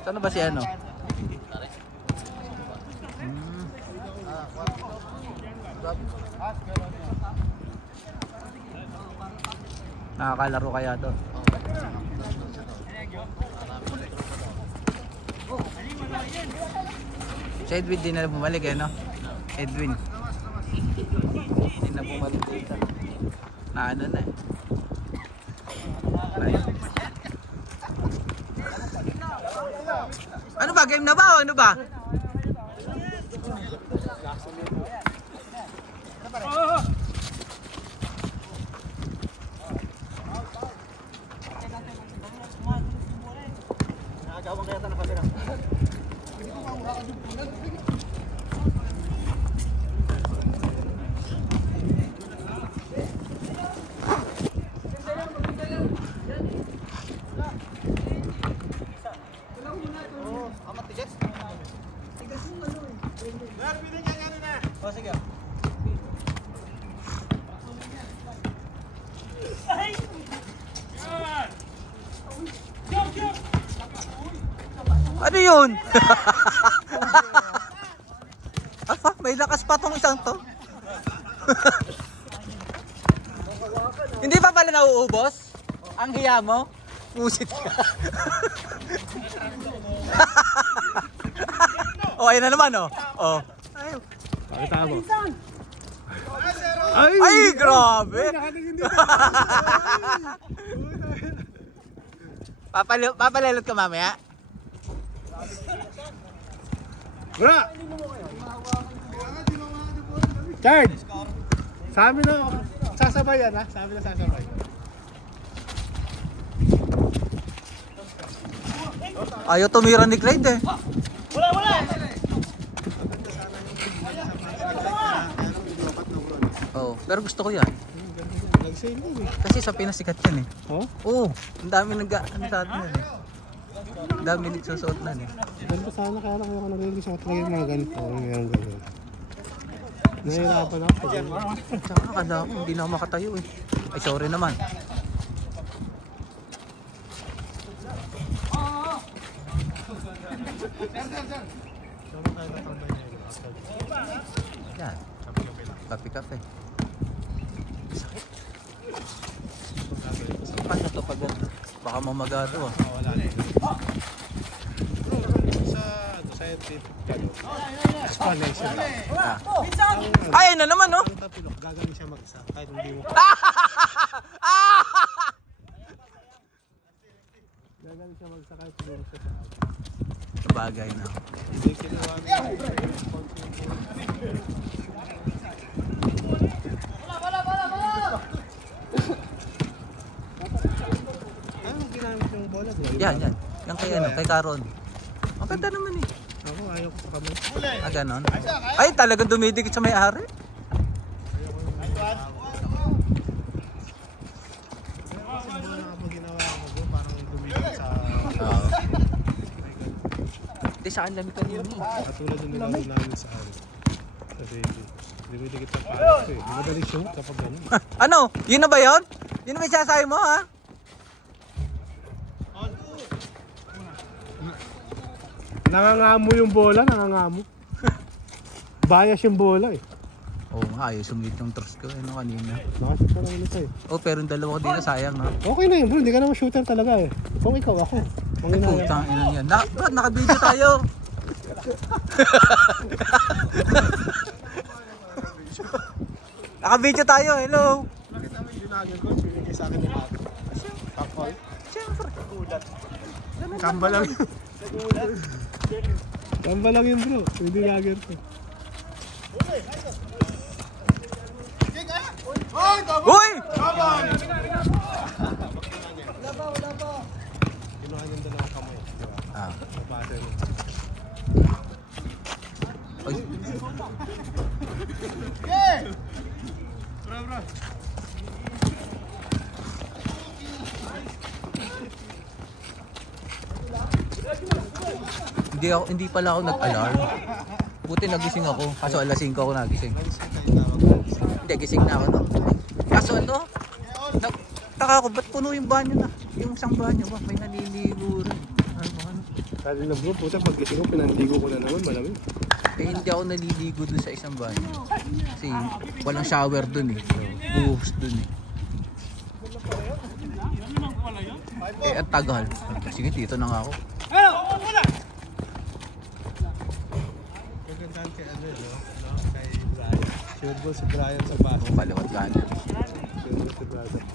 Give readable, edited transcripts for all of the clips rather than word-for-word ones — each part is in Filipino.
Saan na ba si ano? Nakakalaro kaya to? Si Edwin din na bumalik eh, no? Edwin din na bumalik dito. Na ano na eh. Ano ba? Game na ba o ano ba? Nakagawang kaya na kamera. Ano yun? Apa? May lakas pa tong isang to. Hindi pa pala nauubos? Ang hiya mo? Musit ka. Oh, ayun na naman oh. Oh. Pakita mo. Ay, grabe. Papalelot ka mamaya. Bra! Charge! Sabi na, sasabay yan ha? Sabi na sasabay. Ayaw tumira ni Clyde eh. Wala! Oh, pero gusto ko yan. Kasi sa Pinas sikat yan eh. Oh? Oo, ang dami ano sa atin yan eh. Ang dami nagsusuot na eh. Ganito sana kaya lang ako nag-release ako talaga yung mga ganito. Mayroon gano'n. Nahihirapan ako. Tsaka akala ko, hindi na ako makatayo eh. Ay, sorry naman. Yan. Kape-kape. Sakit. Paano to pag baka mamagado ah. Sa explanation lang. Ay, na naman no? Gagaling siya mag-isa kahit hindi mo. Gagaling siya mag-isa kahit hindi mo siya sa akin. Bagay na. Hindi kinuha niya. Anong ginamit yung bola? Yan. Yan kay ano, kay Caron. Ang ganda naman eh. Ako, ayaw ko sa kamay. Ah, ganon? Ay, talagang dumidikit sa may-ari? Hindi sa akin lamig kanina eh. Katulad yung nilalagay namin sa akin. Sa baby. Dumidikit sa palas eh. Di ba dali shoot kapag gano'n? Ano? Yun na ba yun? Yun na ba yung sinasabi mo ha? Nangangamo yung bola, nangangamo. Bias yung bola eh. Oo nga, ayos sumlit yung trust ko ano kanina. Nakashoot ka lang ulit eh. Oh, pero yung dalawa ko dito sayang ha. Okay na yun bro, hindi ka naman shooter talaga eh. Kung ikaw, ako. Ay, putang ina yan. Ba't naka-video tayo? Naka-video tayo, hello. Nakita mo yung ginagin ko, binigay sa akin ni Pato. Kakol. Siyempre. Kamba lang yun. Kamba lang yun bro, hindi ginagin ko. Uy! Ginawa niyang dalawang kamay. Ah. Napasa yun. Ay. Bro. Hindi pala ako nag-alarm. Buti nagising ako. Kaso alas 5 ako nagising. Hindi, gising na ako. No? Kaso ano? nagtaka ako, ba't puno yung banyo na? Yung isang banyo ba? May naliligo rin. Ano? Kanina bro, puta pagkising ko, pinanligo ko na naman, malamig. Eh, hindi ako naliligo dun sa isang banyo. Kasi walang shower dun eh. Buhos dun eh. Eh, ang tagal. Sige, dito na nga ako. Magandaan kay ano, no? Kay Brian. Sure ball si Brian sa baso. Kaliwat gana. Sure ball si Brian sa baso.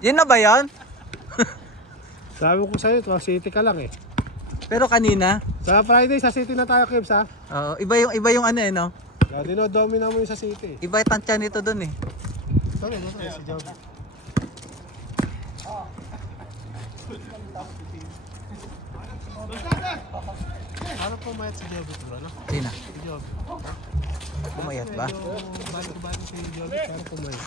Yan na ba yan? Sabi ko sa'yo, ito, City ka lang eh. Pero kanina, Sa Friday, sa City na tayo, Kibs ha? iba yung ano eh, no? Dinodomina mo yung sa City. Iba yung tansya nito dun eh. Sorry, si Job. Ano po mayat si Job ito, ano? Sina, Si Job. pumayat ba? Balik si Job, ano po mayat?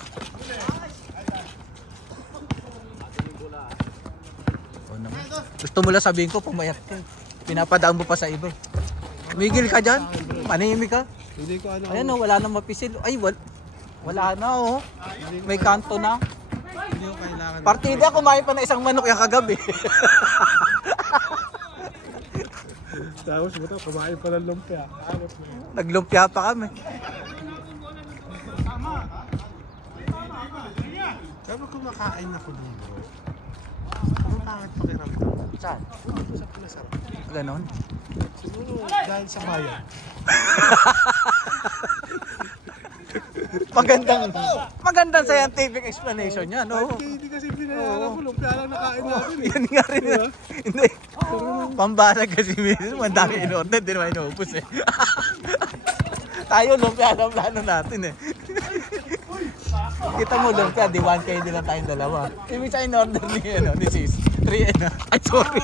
Oo naman. Gusto mo lang sabihin ko, pumayat ka. Pinapadaan mo pa sa iba. Migil ka dyan. Manimik ka. Hindi ko ano. Ayan o, wala nang mapisil. Ay, wala na oh. May kanto na. Hindi ko kailangan. Partida, kumain pa na isang manok yung kagabi. Tapos buto, kumain pa ng lumpia. Naglumpia pa kami. Kapag kumakain ako dun bro, ang pangit pakiramdam. Saan? Sa pinasarap. Ganon. Siguro dahil sa bayan. Magandang scientific explanation yan, no? Hindi kasi binayaran ko, lumpia lang nakain natin eh. Yan nga rin. Hindi. Pambalag kasi minsan, mandami in-order, di naman inuupos eh. Tayo, lumpia lang plano natin eh. Kita mo lumpia, di 1K din lang tayong dalawa. Ibig sa in-order ni sis. 3 na. Ay, sorry.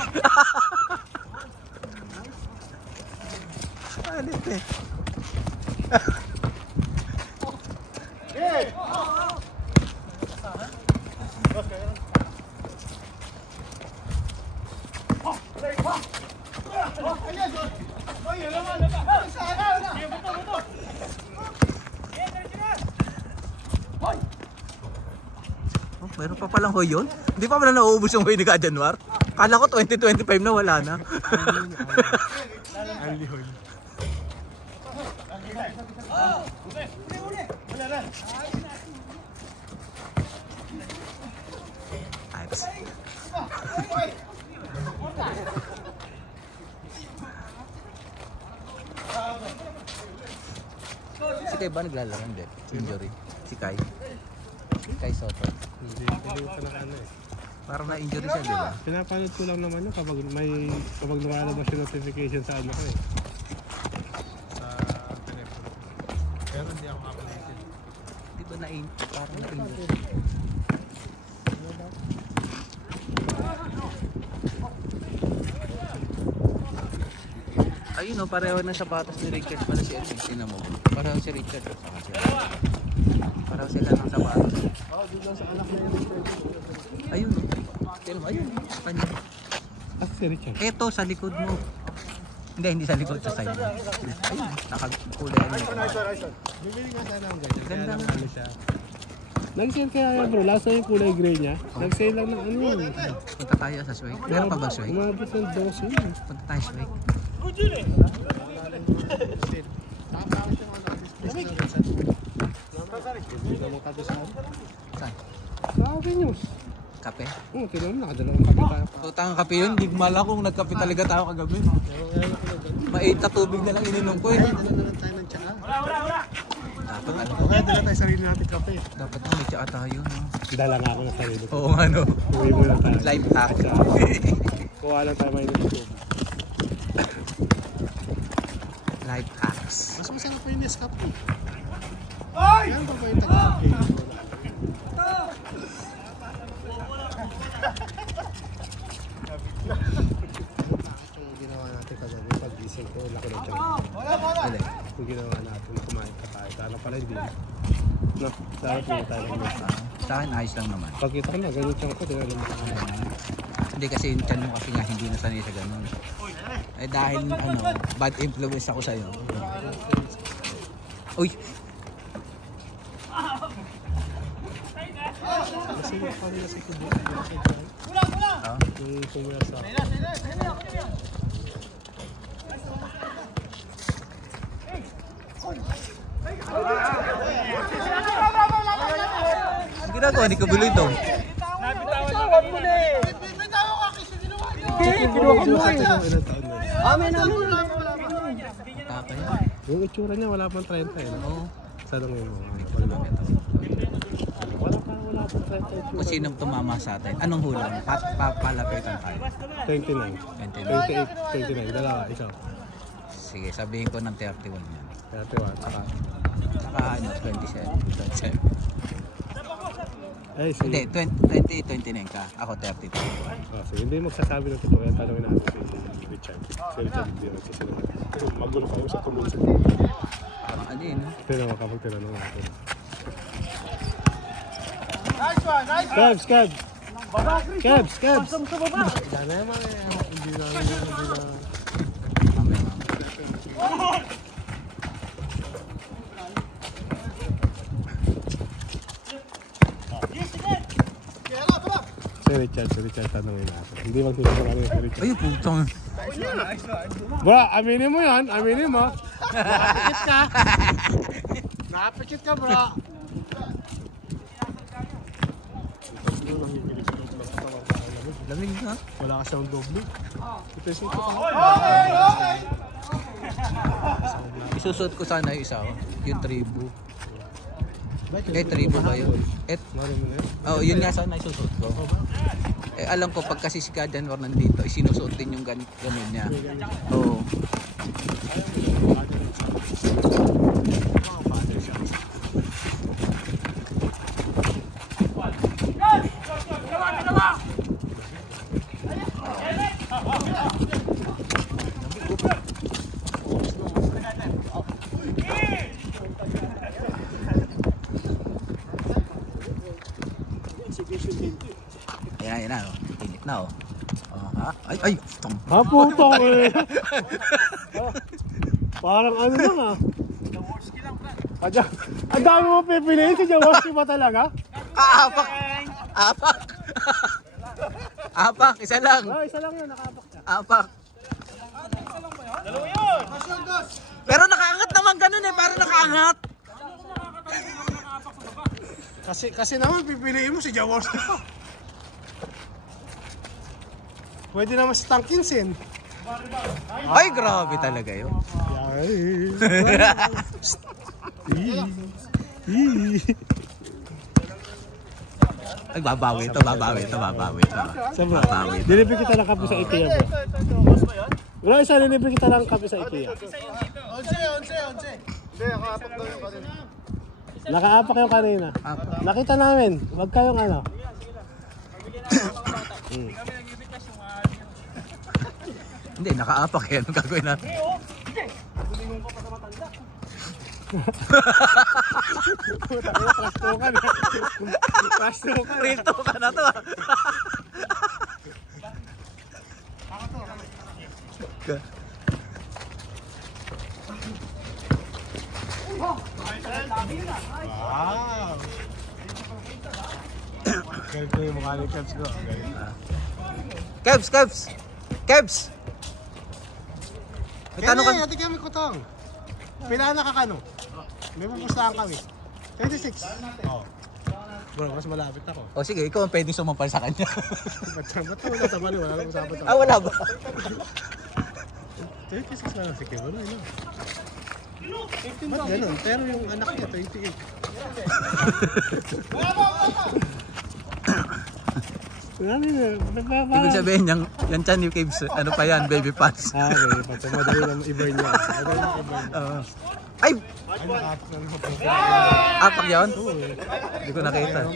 Alit eh. Oh, meron pa palang hoy yun? Hindi pa pala nauubos yung hoy ni Kajanwar? Kala ko 2025 na wala na. Anli hoy. Ayos. Si Kai ba naglalaro? Hindi. Injury. Si Kai. Kai Soto. Hindi pa ano eh. Parang na-injury siya, di ba? Pinapanood ko lang naman yun kapag lumalabas yung notification sa ano ko eh. Sa telepono. Pero hindi ako updated. Di ba parang na-injury? Ayun o, pareho ng sapatos ni Richard pala si Edwin. Tingnan mo. Pareho si Richard. Pareho sila ng sapatos. Oo, dito sa anak na yun. Ayun. Tingnan mo, ayun. Kanya. Si Richard. Eto, sa likod mo. Hindi sa likod, sa side. Ayun, nakakulay. Bibili nga sana ang ganyan. Ganda Kaya lang nga. ano siya. Nag-sale kaya yan bro, last na yung kulay gray niya. Nag-sale lang ng ano yun. Punta tayo sa Sway. Meron pa ba Sway? Umabot ng 12 yun. Punta tayo Sway. Saan? Sa akin news. Kape? Oo, tinan mo, nakadalawang kape tayo. Tutang kape yun. Di mala kung nagkape talaga tayo kagabi. Mait na tubig na lang ininom ko eh. Dala na lang tayo ng tsaka. Dapat ano? Okay, dala tayo sarili natin kape. Dapat na may tsaa tayo, no? Dala nga ako ng sarili ko. Oo nga, no? Uwi mo lang tayo. Life hack. Kuha lang tayo may nito. Life hacks. Mas masarap pa yung Nescafe. Yan ba ba yung taga-kape? Yung ginawa natin kagabi, pag-gising ko, laki ng tiyan. Alay. Yung ginawa natin, kumain ka tayo. Sana pala hindi. No, dapat mo tayo ng Sa akin, ayos lang naman. Pagkita ko na, ganun siyang ko. Hindi kasi yung chan mo kasi nga hindi nasanay sa ganun. Eh dahil ano, bad influence ako sa'yo. Uy! Kasi yung kanila sa kubo. Yung sumasa. Ang ginagawa ni Kabuloy ito. Yung itsura niya wala pang 30 eh. Oo. Sa lang yun. Wala pang 30 Kung sinong tumama sa atin, anong hulang? Palapitan tayo. 29. 28, 29. Dalawa, ikaw. Sige, sabihin ko ng 31 yan. 31. Saka ano, 27. Ay, sige. Hindi, 29 ka. Ako 32. Oh, sige, hindi magsasabi ng totoo. Yan tanongin natin si Richard. Si Richard hindi yung nagsasabi. Magulo kayo sa tuloy sa Ano yun? pero kapag tinanong natin. Cabs! Dana naman eh. Hindi na. Si Richard tanongin natin. Hindi magtutunan kami si Richard. Ay, putang. Bra, aminin mo yan. Aminin mo. Nakapikit ka, bra. Lamig ka? Wala ka siyang doble. Isusuot ko sana yung isa, yung tribu. Eh, tribu ba yun? Oh, yun nga sana isusuot ko. Eh, alam ko pag kasi si Kajanwar nandito, isinusuot din yung ganun niya. Oo. Ayan na, oh. Init na, oh. Ay, tong. Putong eh. Parang ano lang ah. Ang dami mo pipiliin si Jaworski ba talaga? Apak, isa lang. Oh, isa lang yun, nakapak ka. Apak. Dalawa yun! Pero nakaangat naman ganun eh, parang nakaangat. Kasi naman pipiliin mo si Jaworski pa. Pwede naman si Tankinsin. Ay, grabe talaga yun. Ay, babawi ito. Sabi, nilipin kita ng kape sa IKEA bro. Wala isa, nilipin kita ng kape sa IKEA. 11. Hindi, nakaapak daw yung kanina. Nakaapak yung kanina. Nakita namin, wag kayong ano. Hindi, nakaapak yan. Anong gagawin natin? Rito ka na to. Wow! Galit ko yung mukha ni Kebs ko. Kebs! May tanong ka. Kaya, tingnan mo kutong. Pila na kakano? May pupustahan kami. 26. Oo. Bro, mas malapit ako. O sige, ikaw ang pwedeng sumampal sa kanya. Ba't wala sa mali? Wala nang usapan. Wala ba? 26 na lang si Kim. Ano yun? Ba't ganun? Pero yung anak niya, 28. Ibig sabihin yung chan yung Kebs, ano pa yan, baby pants. Ah, okay. Pagka madali lang i-burn niya. Ay! Apak yun? Hindi ko nakita.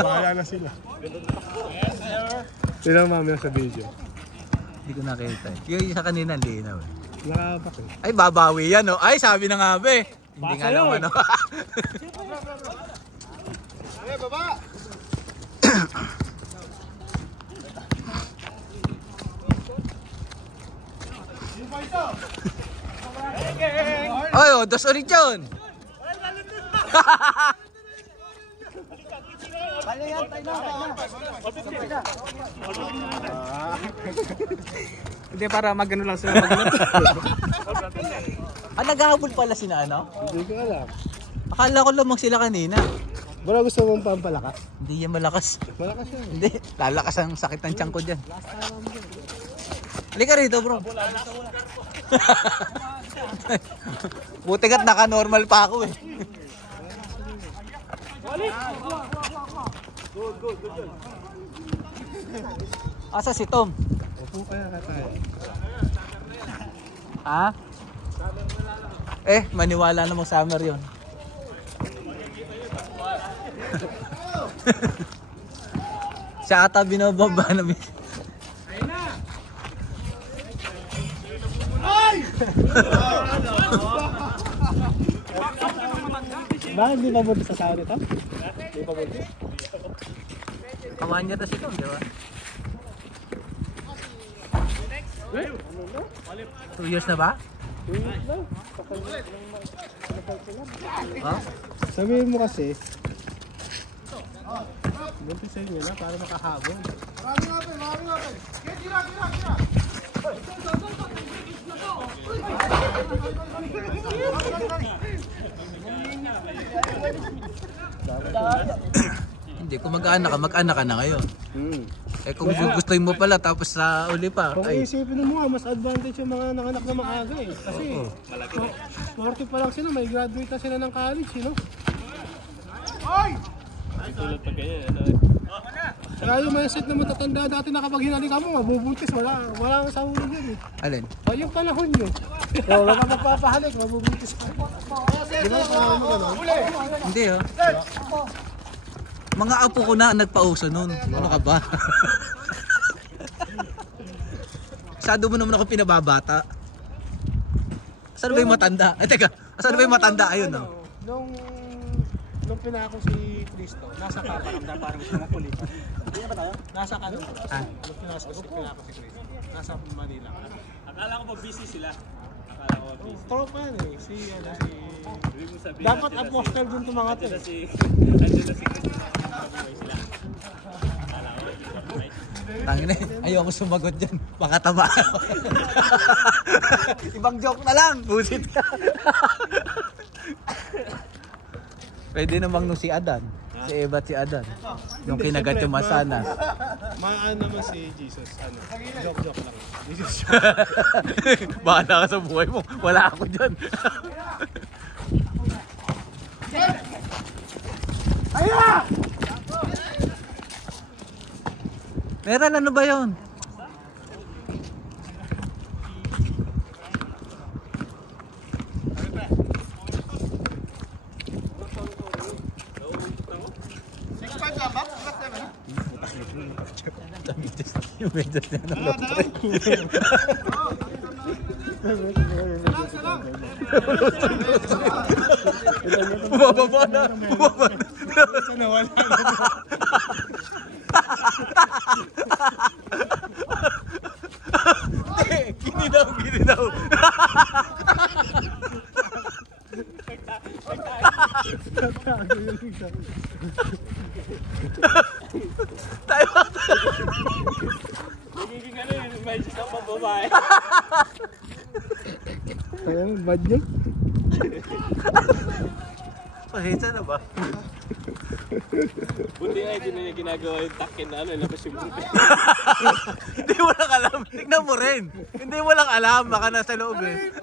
Bahala na sila. Sila ang mami sa video. Hindi ko nakita. Yung isa kanina, linaw. Nakapak eh. Ay, babawi yan, oh. Ay, sabi na nga, be. Hindi nga naman, oh. Okay, baba! Ay, oh, dos ulit yun. Hindi, para magano lang sila magano. Naghahabol pala sina ano? Hindi ko alam. Akala ko lamang sila kanina. Bro, gusto mong pampalakas? Hindi yan malakas. Malakas yan. Hindi, lalakas ang sakit ng tiyan ko dyan. Halika rito, bro. Buti ka't naka-normal pa ako eh. Asa si Tom? Opo kaya ka tayo. Ha? Maniwala namang summer yun. Siya ata binababa na. Bakit di pa buntis sa sahod ito? Di pa buntis? Kawan niya to si Tom, di ba? 2 years na ba? Oh? Sabihin mo kasi, buntis sa inyo na para makahabol. Marami nga, pe. Tira! Hindi, kung mag-anak ka na ngayon. Kung gustuin mo pala tapos sa uli pa. Kung iisipin mo nga, mas advantage yung mga nanganak na maaga eh. Kasi, 40 pa lang sila, may graduate na sila ng college, you know? Tulad pa ganyan, ano? Kaya yung mindset na matatanda dati na kapag hinalika mo, mabubuntis, wala kang sahulog yun eh. Alin? O yung panahon nyo. Wala ka magpapahalik, mabubuntis ka. Di ba panahon mo gano'n? Hindi oh. Mga apo ko na nagpauso nun. Ano ka ba? Sado mo naman ako pinababata. Saan ba yung matanda? Teka, saan ba yung matanda? Ayun oh. Nung pinako si Cristo, nasa kaparamdam parang gusto mo kulit. Hindi ba tayo? Nasa kanon. Nung pinako si Cristo, nasa Manila. Akala ko ba busy sila? Akala ko ba busy? Tropa yan eh. Dapat apostle dun itong mga to. Andiyan na si Cristo. Sila. Tangin na, ayoko sumagot dyan. Baka tama. Ibang joke na lang. Busit ka. Pwede namang nung si Adan. Si Eva at si Adan. Yung kinagat yung masanas. Maan naman si Jesus. Joke lang. Jesus. Bahala ka sa buhay mo. Wala ako dyan. Ayun! Meron, ano ba yun? Yung medyas niya ng lotre. Bumababa na. Ginidaw. Tayo. Nagiging ano yun, medyo sa pambabae. Ayan, bad yun. Pasensya na ba? Buti nga hindi na niya ginagawa yung takin na ano, labas yung buti. Hindi mo lang alam. Tignan mo rin. Hindi mo lang alam. Baka nasa loob eh.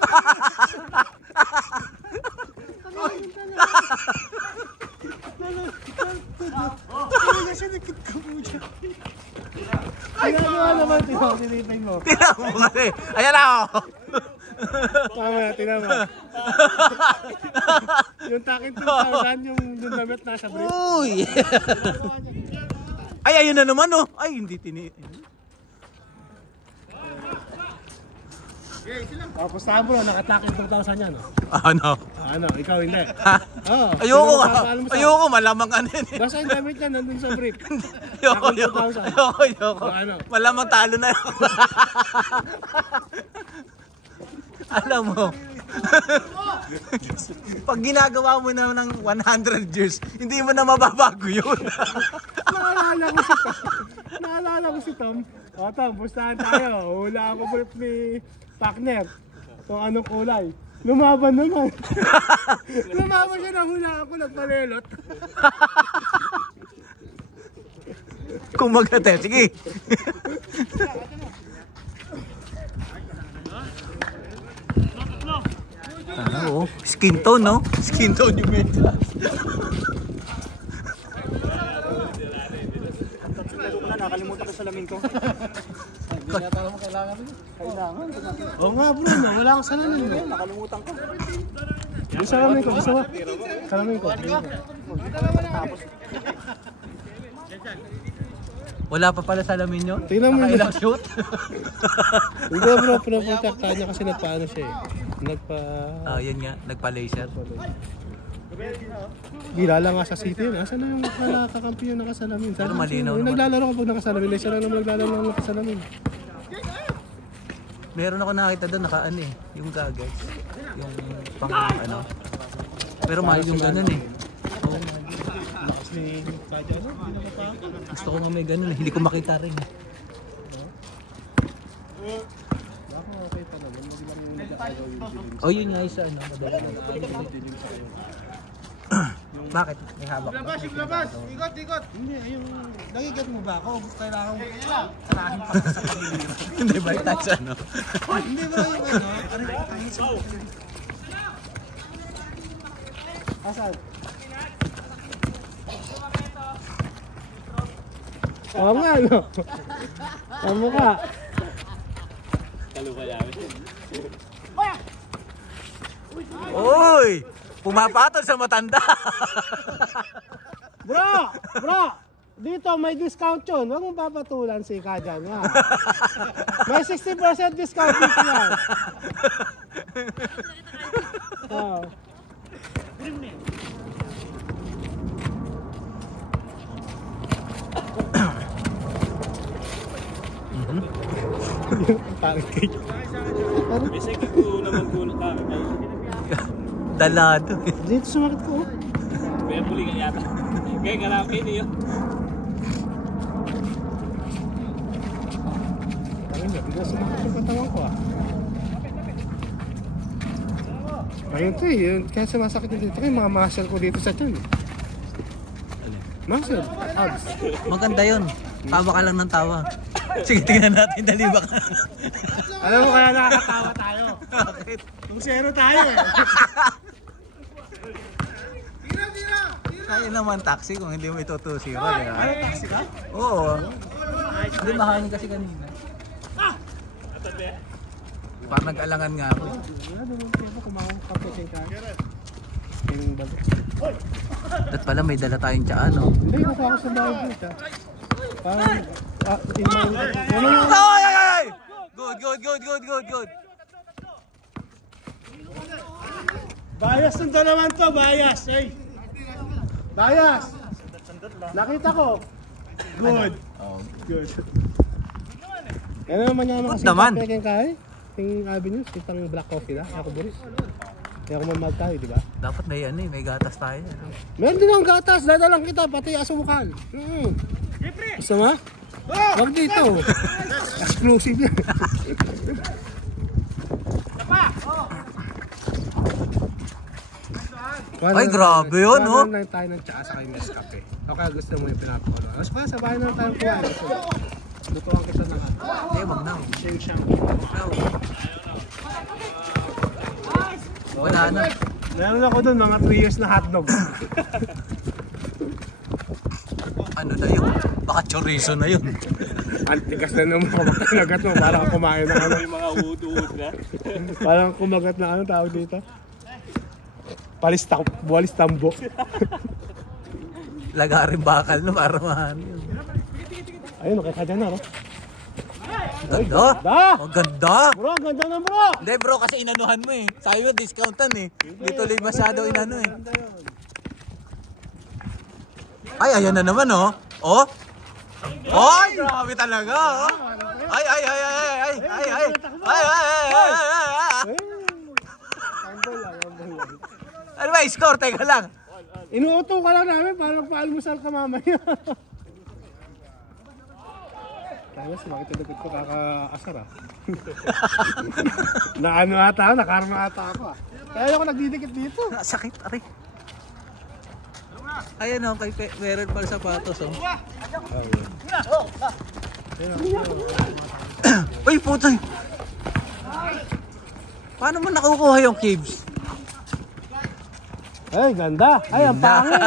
Ginagawa naman, tinipin mo. Tignan mo kasi. Ayan ako. Tama, tinama. Yung takin 2,000, yung damit nasa brief. Uy! Ay, ayun na naman oh. Ay, hindi Pustahan mo, nakatakit 2,000 yan. Ano? Ano, ikaw hindi. Oo. Ayoko Sino nga. magpapaalam mo sa- Ayoko, malamang ano yun. Basta yung damit niya nandun sa brief. Ayoko, Ako ayoko. 2,000. Ayoko. Ano? Malamang talo na yun. Alam mo. Pag ginagawa mo na ng 100 years, hindi mo na mababago yun. Naalala ko si Tom. O Tom, pustahan tayo. Hula ako brief ni partner. Kung anong kulay. Lumaban naman. Lumaban siya na hula ako, nagpalelot. Kumagate, sige. Ano, skin tone, no? Skin tone yung medyas. Nakalimutan ko salamin ko. Oo nga bro, wala akong salamin. Nakalimutan ko. Yung salamin ko, gusto mo? Salamin ko. Wala pa pala salamin nyo? Tingnan mo yun. Nakailang shoot? Hindi bro, pinapuntaktahan niya kasi nagpaano siya eh. Yan nga, nagpa-laser. Gilala nga sa city yun. Asan na yung nakakampi yung nakasalamin? Pero malinaw yung naman. naglalaro kapag nakasalamin. Isa lang naman naglalaro ng nakasalamin. Meron ako nakita doon, naka-ano eh, yung goggles. Yung pang ano. Pero mahal yung ganun eh. Oo. Gusto ko nga may ganun eh, hindi ko makita rin. Oh, yun nga isa, ano, madali. Bakit? May hawak. Labas! Ikot! Hindi, yung nagigat mo ba ako? Kailangan mo sarahin pa sa kanila. Hindi ba touch ano? Hindi ba yung ano? Asan? Oo nga, no? Tama ka. Talo ka namin. Uy! Pumapatol sa matanda! Bro! Dito may discount yun. Huwag mong papatulan si Kajan. Ha? May 60% discount dito yan. Oh. May second ko naman ko na Dalado eh. Dito sumakit ko. Kaya puli ka yata. Kaya ngalapin niyo. Ayun na, bigla sumakit yung katawan ko ah. Ayun to eh, yun. Kaya sumasakit na dito. Kaya mga muscle ko dito sa tiyan. Muscle, abs. Maganda yun. Tawa ka lang ng tawa. Sige, tingnan natin. Dali ba ka? Alam mo kaya nakakatawa tayo. Bakit? Kung zero tayo eh. Kaya naman taxi kung hindi mo itutusi. Ano, taxi ka? Oo. Hindi mahangin kasi kanina. Parang nag-alangan nga ako. Wala doon yung tiyo kumawang kapitin ka. Yung bago. At pala may dala tayong tsaan, no? Hindi, nasa ako sa bahay dito. Parang, ano yung... Ay, ay, ay! Good. Bias ng dalawan to, bias. Ay! Bias! Nakita ko. Good. Oh. Good. Ano naman niya Good kasi naman. Yung kahay? Yung avenue, sitang black coffee na. Ako Boris. Kaya ako mamag tayo, di ba? Dapat may ano eh, may gatas tayo. Ano? Meron din akong gatas, dadalang kita, pati asukal. Gusto mo? Huwag dito. Exclusive yan. Ay, grabe yun, no? Wala lang tayo ng tsaka sa kayo Nescafe. O kaya gusto mo yung pinapolo. Mas pa, sabahin na tayo kumain. Lutuan kita na nga. Hindi, wag na. Sheng-shang. Wala na. Meron ako dun, mga 3 years na hotdog. Ano na yun? Baka chorizo na yun. Antigas na naman kumakagat mo. Parang kumain na ano. May mga uud-uud na. Parang kumagat na ano tawag dito. Buwalis tambo. Lagarin bakal no para mahan yun. Ayun, okay ka dyan na, no? Ganda. Ang ganda. Bro, ganda na bro. Hindi bro, kasi inanuhan mo eh. Sabi mo, discountan eh. Hindi tuloy masyado inano eh. Ay, ayan na naman oh. Oh? Ay, grabe talaga oh. Ay. Ano ba, score? Teka lang. Inuuto ka lang namin para magpa-almusal ka mamaya. Tapos makitulagod ko kaka-asar ah. Naano ata ako, nakarma ata ako ah. Kaya ako nagdidikit dito. Sakit, aray. Ayan o, kay meron pala sapatos o. Uy, putay! Paano mo nakukuha yung caves? Ay, ganda! Ay, ang pangit!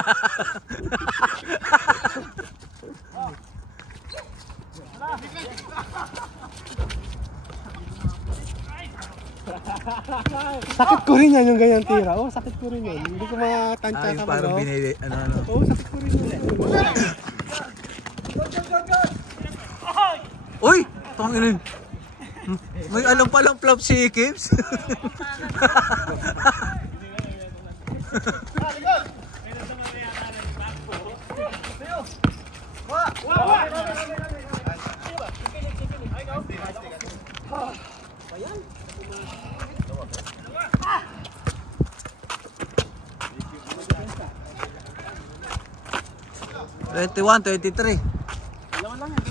Sakit ko rin yan yung ganyan tira. Oh, sakit ko rin yan. Hindi ko matansya Yung sa parang mga. binili, ano. Oh, sakit ko rin yan. Uy! Tanginin. May alam palang flop si Caves. Dalawa 23. Dalawa lang yan.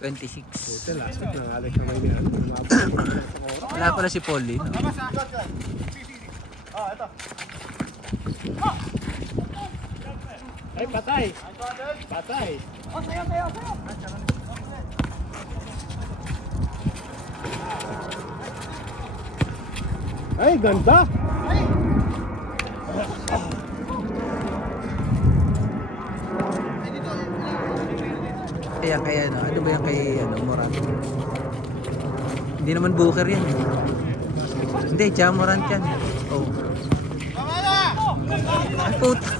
26. Ito, last week na alis na may niyan. Wala pala si Pauline. No? Ay, patay! Patay! Ay, ganda! Kaya no? Ano ba yan kay Morant? Hindi naman booker yan eh. Hindi, Morant yan. Oh. Ay puta.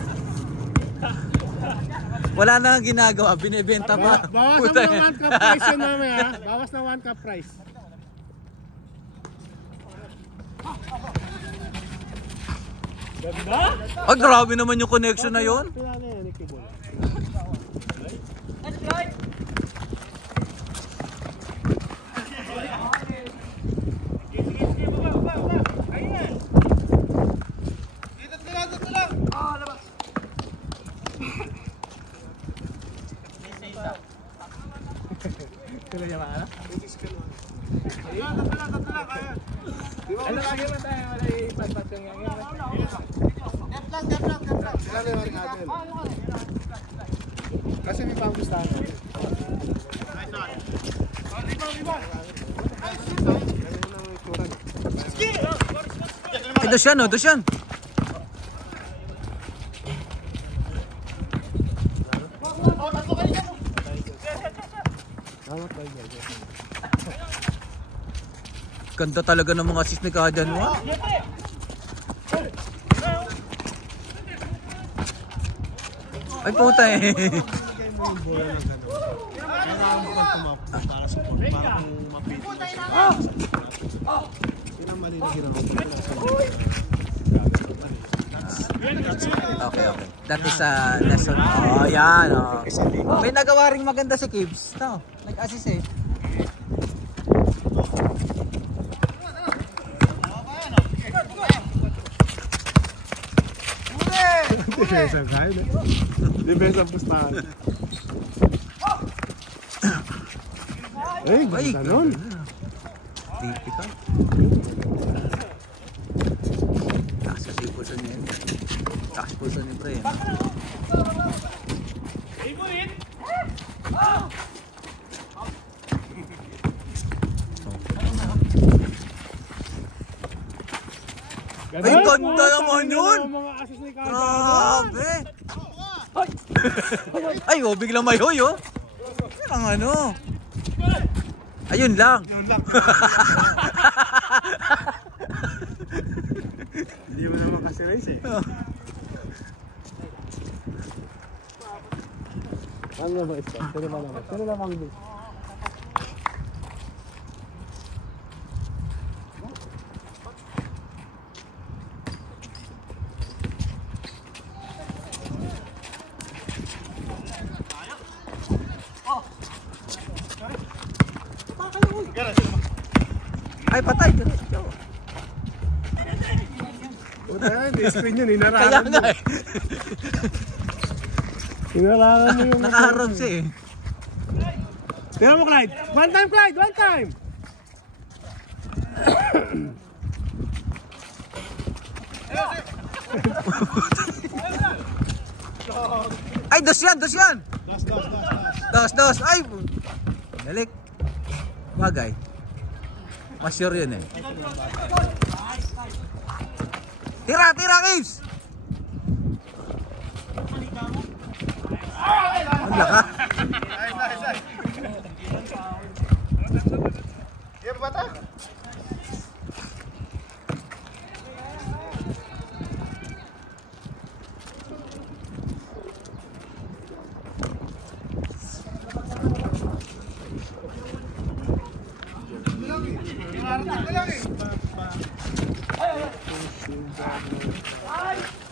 Wala na nga ginagawa, binibenta pa. Bawas na 1 cup price yun namin ha. Bawas na 1 cup price. Ganda? Ay, grabe naman yung connection na yun. Pila na yan, Nicky Boy. Kasi may panggustahan ko. Ay, dos yan, dos yan. Ganda talaga ng mga assist ni Kajan mo. Ay puta eh. Okay. That is a lesson. Oh, yan. Oh. May nagawa ring maganda si Kibs. No, nag-assist eh. Defensa kaya. Defensa pustahan. Ay, ganda nun. Typical. Taas sa pulso niya yun. Taas pulso ni Pre. Ay, ganda naman yun! Grabe! Ay, oh, biglang may hoy, oh! Yan ang ano. Ayun lang. Yun lang. Hindi mo naman kasi race eh. Ano ba ito? Sino naman? Sino naman ito? Ay, patay. Puta yan, screen yun, Kaya inarangan mo. nga eh. Inarangan mo yung... Nakaharap siya eh. Tingnan mo, Clyde. One time, Clyde. One time. Ay, dos yan, dos yan. Dos. Ay, dalik. Bagay. Mas sure yun eh. Tira, Kips. Ang laka. Iya bata.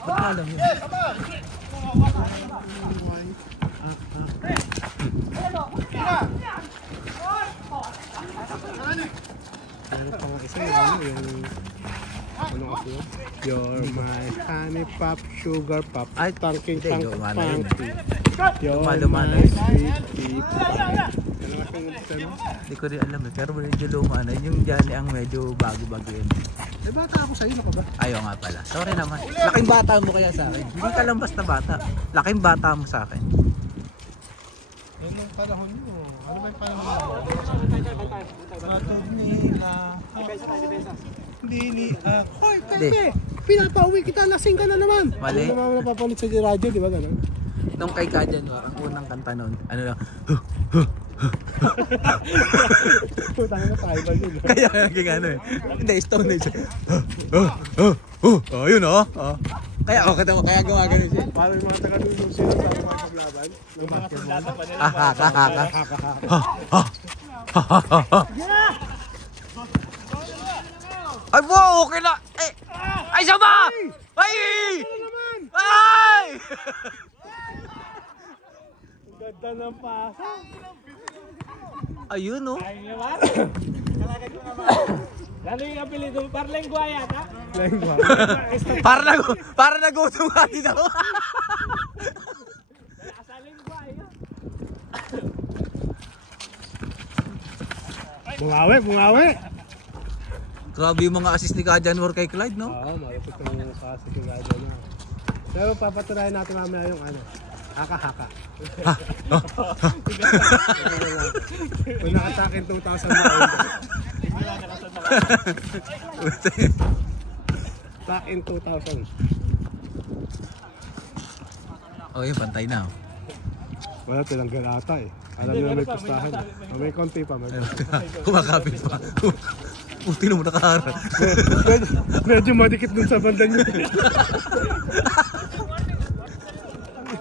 Ba't alam yun? Meron pa nga isa yung ano kasi yun? You're my honey pop, sugar pop, Ay, tanking hindi, lumana yun. You're Lumana my yun. sweet pea pie. Ano kasi yung ano? Hindi ko rin alam eh. Pero medyo luma na. Yung Johnny ang medyo bago-bago yun. Eh bata ako sa'yo, ano ka ba? Ayaw nga pala. Sorry naman. Laking bata mo kaya sa akin. Hindi ka lang basta bata. Laking bata mo sa akin. Anong panahon mo? Ano ba yung panahon mo? Matog nila. Hindi ni... Hoy, Pepe! Pinapauwi kita, lasing ka na naman! Mali. Ano naman napapalit sa radyo, di ba gano'n? Nung kay Kajan, ang unang kanta nun, ano lang, Putang na tayo ba yun? kaya naging ano eh. Hindi, Stone Age. Ayun oh. Kaya ako kata mo, kaya gumagano siya. Parang yung mga taga-nunong sila sa mga paglaban. Yung basketball. Ay po, okay na. Ay, sama! Ay! Ay! Ganda ng pasa. Ayun oh. Ano yung apelido mo? Parlengua yata? Lengua. Para nagutom ka dito. Sa lengua yun. Bungawi! Grabe yung mga assist ni Kajan War kay Clyde, no? Oo, malapit na yung kasi yung gagawin na. Pero papatunayan natin mamaya yung ano. Haka-haka. Kung nakatakin 2,000 na back in 2,000. Oh, yun, pantay na. Oh. Wala tinanggal ata eh. Alam nyo may pustahan. May konti pa. Kumakapit pa. Puti na mo nakaharap. Medyo madikit dun sa bandang nyo.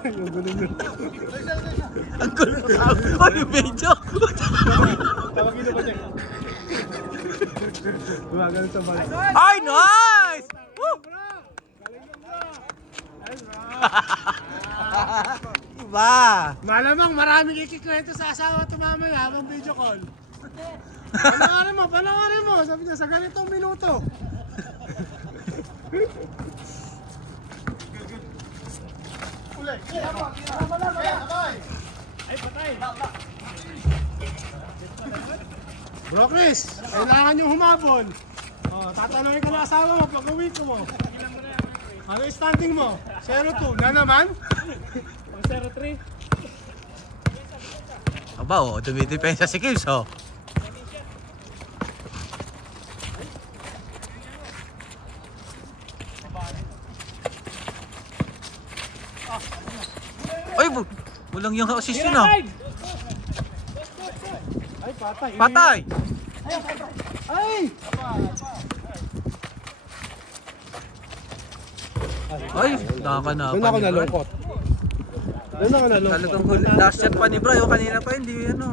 Yung gulo nyo. Ang gulo na. Oh, yung medyo. Tawagin na ba dyan? Gumagano sa bandang. Ay, nice! Woo! Iba! Malamang maraming ikikwento sa asawa at mamaya habang video call. Panoorin mo. Sabi niya, sa ganitong minuto. Bro Chris, kailangan nyo humabol. Tatanungin ko na asawa mo pag uwi ko mo. Ano yung standing mo? 0-2 na naman? 0-3. Aba, oh, tumidepensa si Kills, oh. Ay, walang yung assist yun, ah. Ay, patay. Patay! Ay! Ay, nakakanapan Doon ako ni Brad. nalungkot. Doon ako nalungkot. Talagang huli. Last shot pa ni Bray. O kanina pa hindi ano.